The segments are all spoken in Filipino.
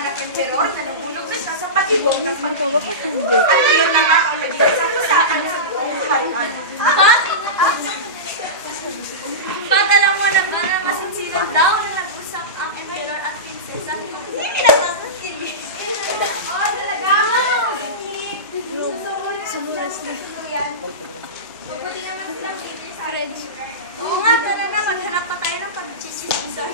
anak emperor na nabulog na siya sa patibong ng pagtulog. At yun na nga ang naging usapan sa buong kaharian. Patala mo na ba na masinsinan daw na nag-usap ang emperor at prinsesa? Hindi na ba? Oh, talaga? Sumuras na. Pwede naman silang bibili sa French. Oo nga, talaga. Maghanap pa tayo ng pag-chisisisan.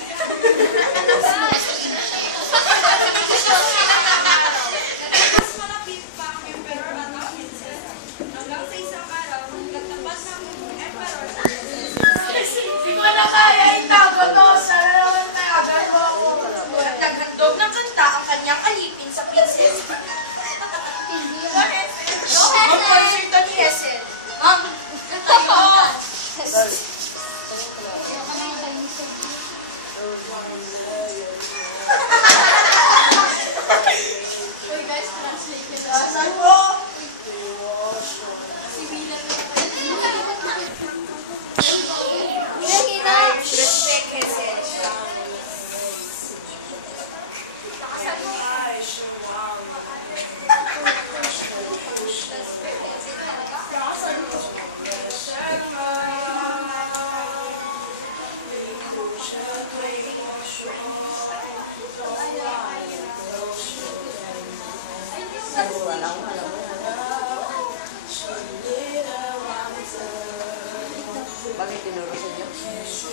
Mas malapit pa ang emperor at ang prinsesa. Hanggang sa isang araw, nagtapat ng emperor sa Hindi ko na kaya itago to. Sana naman nayagan mo ako. at naghandog ng kanta ang kanyang alipin sa prinsesa. Ang konserto ni Hessel. Uy guys, translate nyo. Saan mo? Respect Hessel. Bakit tinuro sa inyo?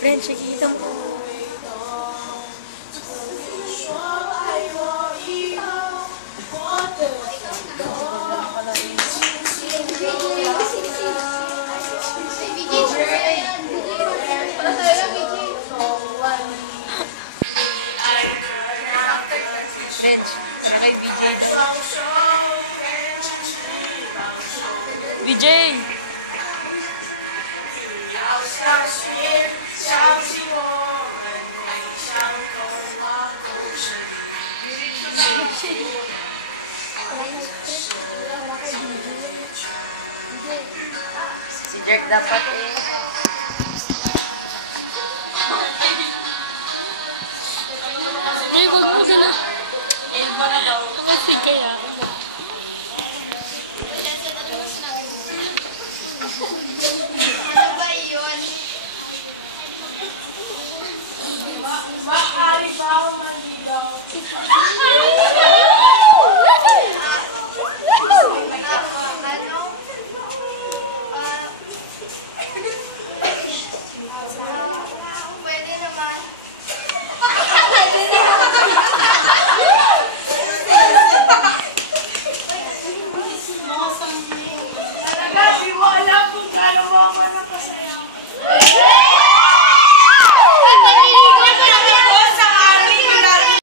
French, nakikita mo. French, kay BJ. BJ! Si Jack dapat